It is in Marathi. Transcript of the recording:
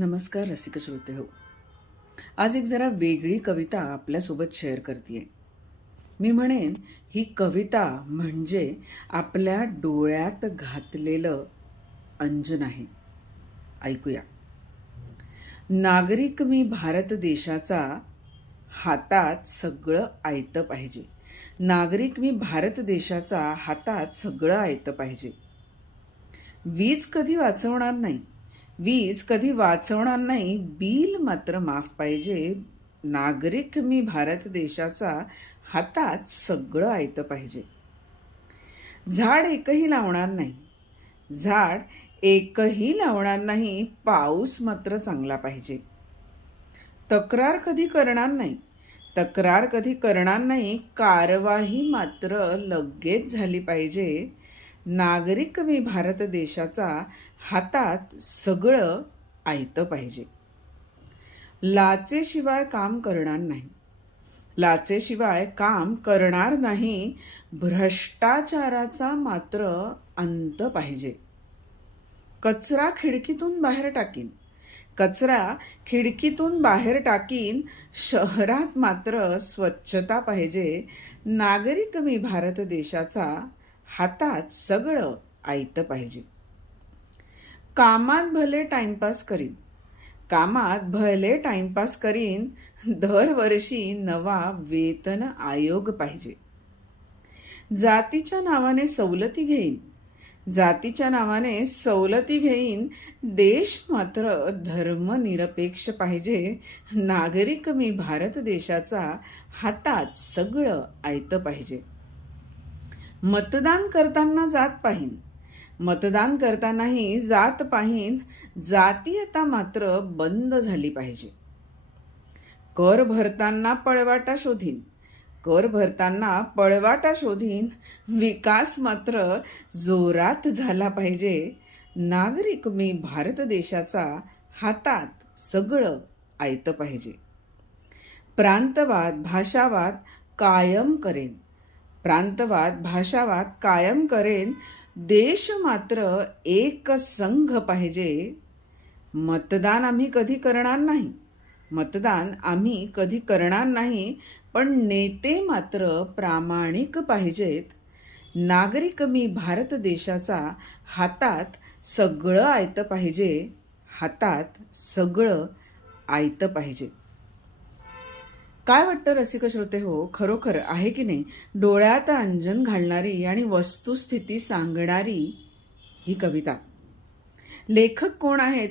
नमस्कार रसिक श्रोते हो. आज एक जरा वेगळी कविता आपल्यासोबत शेअर करते. मी म्हणेन ही कविता म्हणजे आपल्या डोळ्यात घातलेलं अंजन आहे. ऐकूया. नागरिक मी भारत देशाचा, हातात सगळं आयतं पाहिजे. नागरिक मी भारत देशाचा, हातात सगळं आयतं पाहिजे. वीज कधी वाचवणार नाही, वीज कधी वाचवणार नाही, बिल मात्र माफ पाहिजे. नागरिक मी भारत देशाचा, हातात सगळं आयतं पाहिजे. झाड एकही लावणार नाही, झाड एकही लावणार नाही, पाऊस मात्र चांगला पाहिजे. तक्रार कधी करणार नाही, तक्रार कधी करणार नाही, कारवाई मात्र लगेच झाली पाहिजे. नागरिक मी भारत देशाचा, हातात सगळं आयतं पाहिजे. लाचेशिवाय काम करणार नाही, लाचेशिवाय काम करणार नाही, भ्रष्टाचाराचा मात्र अंत पाहिजे. कचरा खिडकीतून बाहेर टाकीन, कचरा खिडकीतून बाहेर टाकीन, शहरात मात्र स्वच्छता पाहिजे. नागरिक मी भारत देशाचा, हातात सगळं आयतं पाहिजे. कामात भले टाइमपास करीन, कामात भले टाइमपास करीन, दरवर्षी नवा वेतन आयोग पाहिजे. जातीच्या नावाने सवलती घेईन, जातीच्या नावाने सवलती घेईन, देश मात्र धर्मनिरपेक्ष पाहिजे. नागरिक मी भारत देशाचा, हातात सगळं आयतं पाहिजे. मतदान करताना जात पाहीन, मतदान करतानाही जात पाहीन, जातीयता मात्र बंद झाली पाहिजे. कर भरताना पळवाटा शोधीन, कर भरताना पळवाटा शोधीन, विकास मात्र जोरात झाला पाहिजे. नागरिक मी भारत देशाचा, हातात सगळं आयतं पाहिजे. प्रांतवाद भाषावाद कायम करेन, प्रांतवाद भाषावाद कायम करेन, देश मात्र एक संघ पाहिजे. मतदान आम्ही कधी करणार नाही, मतदान आम्ही कधी करणार नाही, पण नेते मात्र प्रामाणिक पाहिजेत. नागरिक मी भारत देशाचा, हातात सगळं आयतं पाहिजे, हातात सगळं आयतं पाहिजे. काय वाटतं रसिक श्रोते हो, खरोखर आहे की नाही डोळ्यात अंजन घालणारी आणि वस्तुस्थिती सांगणारी ही कविता? लेखक कोण आहेत?